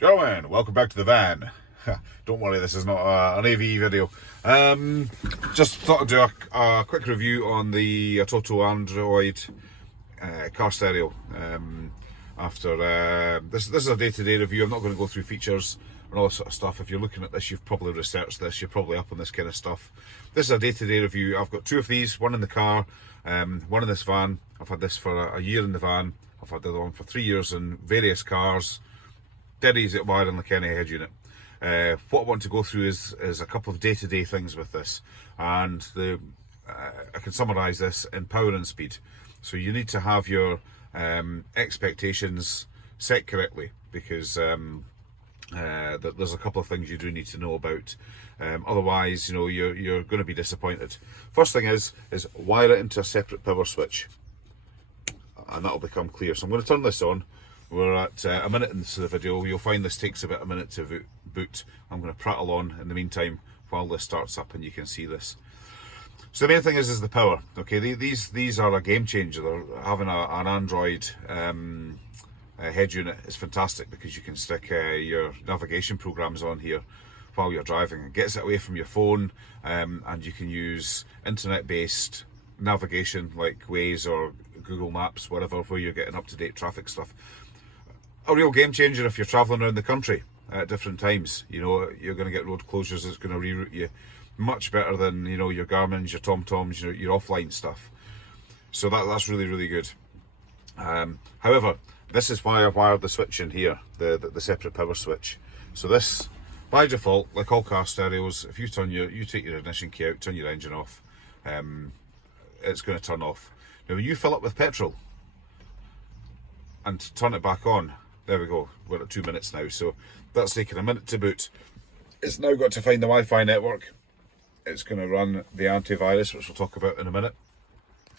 Gentlemen, welcome back to the van. Don't worry, this is not an AV video. Just thought I'd do a quick review on the Atoto Android car stereo. After this is a day-to-day review. I'm not going to go through features and all this sort of stuff. If you're looking at this, you've probably researched this. You're probably up on this kind of stuff. This is a day-to-day review. I've got two of these, one in the car, one in this van. I've had this for a year in the van. I've had the other one for 3 years in various cars. Dead easy at wiring the Kenny head unit. What I want to go through is a couple of day-to-day things with this, and I can summarise this in power and speed. So you need to have your expectations set correctly, because there's a couple of things you do need to know about. Otherwise, you know, you're going to be disappointed. First thing is wire it into a separate power switch, and that'll become clear. So I'm going to turn this on. We're at a minute into the video. You'll find this takes about a minute to boot. I'm going to prattle on in the meantime while this starts up and you can see this. So the main thing is the power. Okay, these are a game changer. Having an Android head unit is fantastic, because you can stick your navigation programs on here while you're driving. It gets it away from your phone, and you can use internet-based navigation like Waze or Google Maps, whatever, where you're getting up-to-date traffic stuff. A real game changer if you're travelling around the country at different times. You know, you're going to get road closures. It's going to reroute you much better than, you know, your Garmin's, your TomToms, your offline stuff. So that's really, really good. However, this is why I've wired the switch in here, the separate power switch. So this, by default, like all car stereos, if you take your ignition key out, turn your engine off, it's going to turn off. Now, when you fill up with petrol and turn it back on, there we go, we're at 2 minutes now, so that's taken a minute to boot. It's now got to find the Wi-Fi network. It's going to run the antivirus, which we'll talk about in a minute.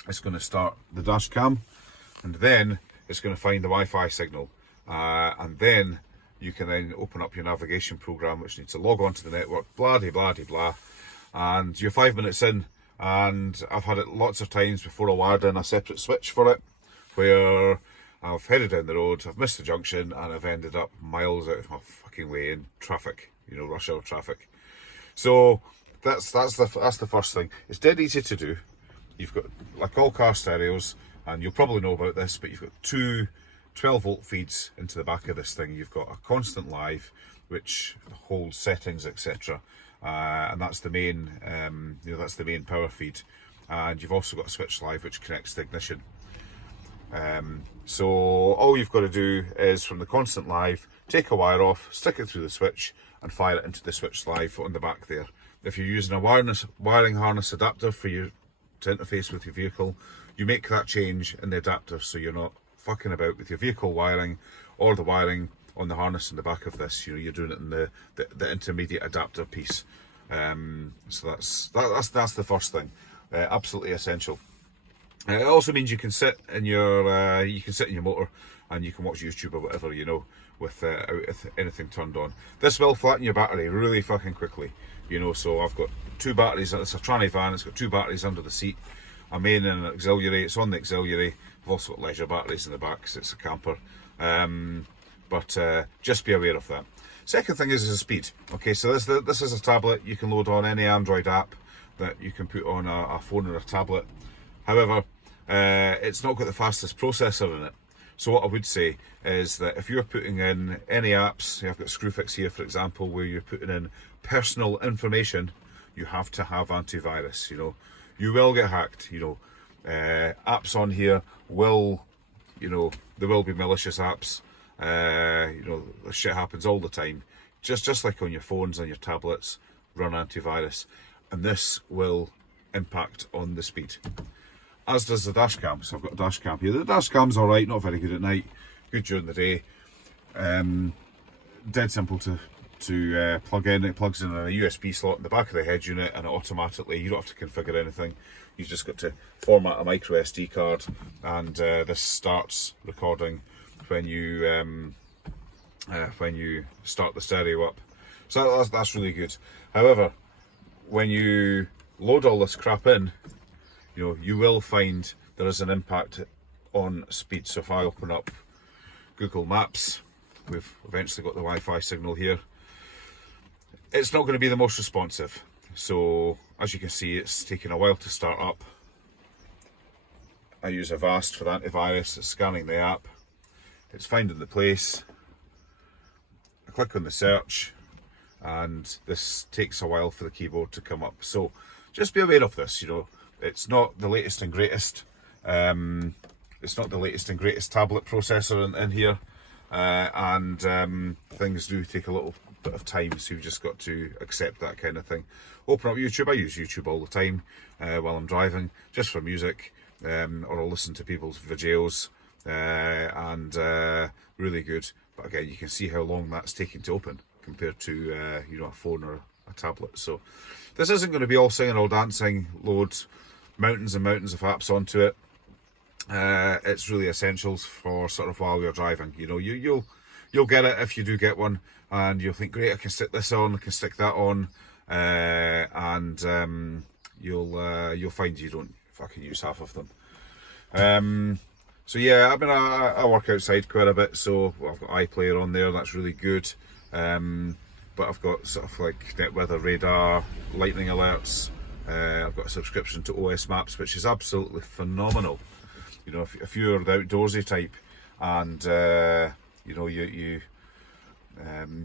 It's going to start the dash cam, and then it's going to find the Wi-Fi signal, and then you can then open up your navigation program, which needs to log on to the network, blah de blah de blah, and you're 5 minutes in. And I've had it lots of times before I wired in a separate switch for it, where I've headed down the road, I've missed the junction, and I've ended up miles out of my fucking way in traffic, you know, rush hour traffic. So that's the first thing. It's dead easy to do. You've got, like all car stereos, and you'll probably know about this, but you've got two 12-volt feeds into the back of this thing. You've got a constant live, which holds settings, etc. And that's the main, that's the main power feed. And you've also got a switch live, which connects the ignition. So all you've got to do is, from the constant live, take a wire off, stick it through the switch, and fire it into the switch live on the back there. If you're using a wiring harness adapter for you to interface with your vehicle, you make that change in the adapter, so you're not fucking about with your vehicle wiring or the wiring on the harness in the back of this. You know, you're doing it in the intermediate adapter piece. So that's the first thing. Absolutely essential. It also means you can sit in your motor and you can watch YouTube or whatever, you know, with anything turned on. This will flatten your battery really fucking quickly, you know. So I've got two batteries. It's a tranny van. It's got two batteries under the seat, a main and an auxiliary. It's on the auxiliary. I've also got leisure batteries in the back because it's a camper. But just be aware of that. Second thing is the speed. Okay, so this is a tablet. You can load on any Android app that you can put on a phone or a tablet. However, it's not got the fastest processor in it. So what I would say is that if you're putting in any apps, I've got Screwfix here, for example, where you're putting in personal information, you have to have antivirus. You know, you will get hacked. You know, apps on here will, you know, there will be malicious apps. You know, this shit happens all the time. Just like on your phones and your tablets, run antivirus, and this will impact on the speed, as does the dash cam. So I've got a dash cam here. The dash cam's all right, not very good at night, good during the day. Dead simple to plug in. It plugs in a USB slot in the back of the head unit, and it automatically, you don't have to configure anything. You've just got to format a micro SD card, and this starts recording when you start the stereo up. So that's really good. However, when you load all this crap in, you know, you will find there is an impact on speed. So if I open up Google Maps, we've eventually got the Wi-Fi signal here. It's not going to be the most responsive. So as you can see, it's taking a while to start up. I use Avast for the antivirus. It's scanning the app. It's finding the place. I click on the search, and this takes a while for the keyboard to come up. So just be aware of this. You know, it's not the latest and greatest. It's not the latest and greatest tablet processor in here, and things do take a little bit of time, so you've just got to accept that kind of thing. Open up YouTube. I use YouTube all the time while I'm driving, just for music, or I'll listen to people's videos, and really good. But again, you can see how long that's taking to open compared to you know, a phone or a tablet. So this isn't going to be all singing, all dancing, load mountains and mountains of apps onto it. It's really essentials for sort of while you're driving. You know, you'll get it if you do get one, and you'll think, great, I can stick this on, I can stick that on, and you'll find you don't fucking use half of them. So yeah, I mean, I work outside quite a bit, so I've got iPlayer on there. That's really good. But I've got sort of like net weather radar, lightning alerts. I've got a subscription to OS Maps, which is absolutely phenomenal. You know, if you're the outdoorsy type, and you know, you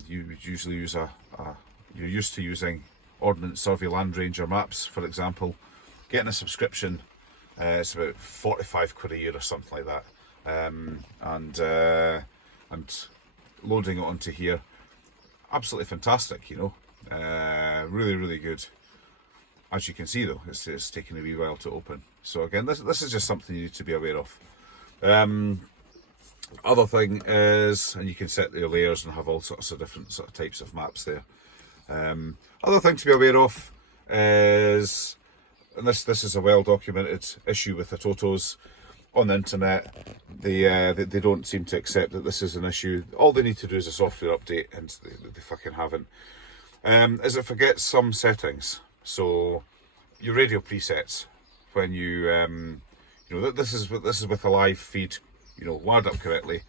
usually use you're used to using Ordnance Survey Land Ranger maps, for example, getting a subscription, it's about 45 quid a year or something like that, and loading it onto here, absolutely fantastic. You know, really good. As you can see though, it's taking a wee while to open. So again, this is just something you need to be aware of. Other thing is, and you can set your layers and have all sorts of different sort of types of maps there. Other thing to be aware of is, and this is a well documented issue with the Atotos on the internet. They don't seem to accept that this is an issue. All they need to do is a software update, and they fucking haven't. Is it forgets some settings. So your radio presets, when you you know, this is with a live feed, you know, wired up correctly.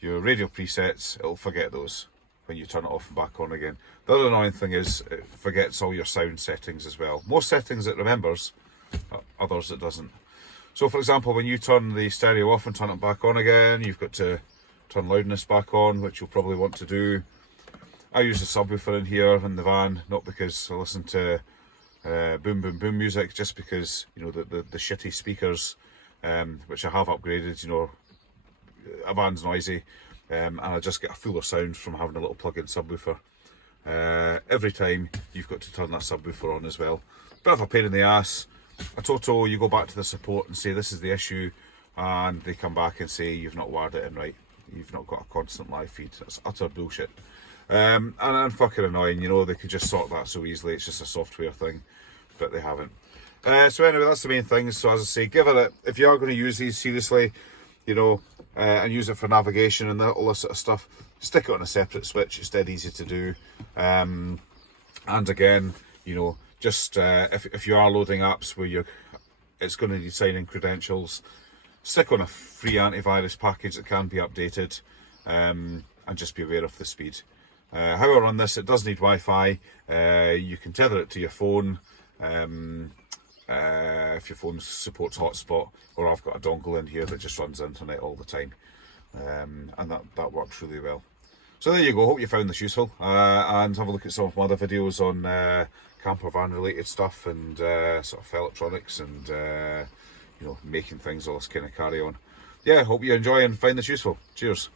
Your radio presets, it'll forget those when you turn it off and back on again. The other annoying thing is it forgets all your sound settings as well. Most settings it remembers, others it doesn't. So for example, when you turn the stereo off and turn it back on again, you've got to turn loudness back on, which you'll probably want to do. I use a subwoofer in here in the van, not because I listen to boom boom boom music, just because, you know, the shitty speakers, which I have upgraded. You know, a van's noisy, and I just get a fuller sound from having a little plug-in subwoofer. Every time you've got to turn that subwoofer on as well. Bit of a pain in the ass. Atoto, you go back to the support and say this is the issue, and they come back and say you've not wired it in right. You've not got a constant live feed. That's utter bullshit. And fucking annoying. You know, they could just sort that so easily. It's just a software thing, but they haven't. So anyway, that's the main thing. So as I say, give it if you are going to use these seriously, you know, and use it for navigation and all this sort of stuff, stick it on a separate switch. It's dead easy to do. And again, you know, just if you are loading apps where it's going to need sign-in credentials, stick on a free antivirus package that can be updated, and just be aware of the speed. However, on this, it does need Wi-Fi. You can tether it to your phone, if your phone supports hotspot, or I've got a dongle in here that just runs internet all the time, and that works really well. So there you go. Hope you found this useful, and have a look at some of my other videos on camper van related stuff, and sort of electronics, and you know, making things, all this kind of carry on. Yeah, hope you enjoy and find this useful. Cheers.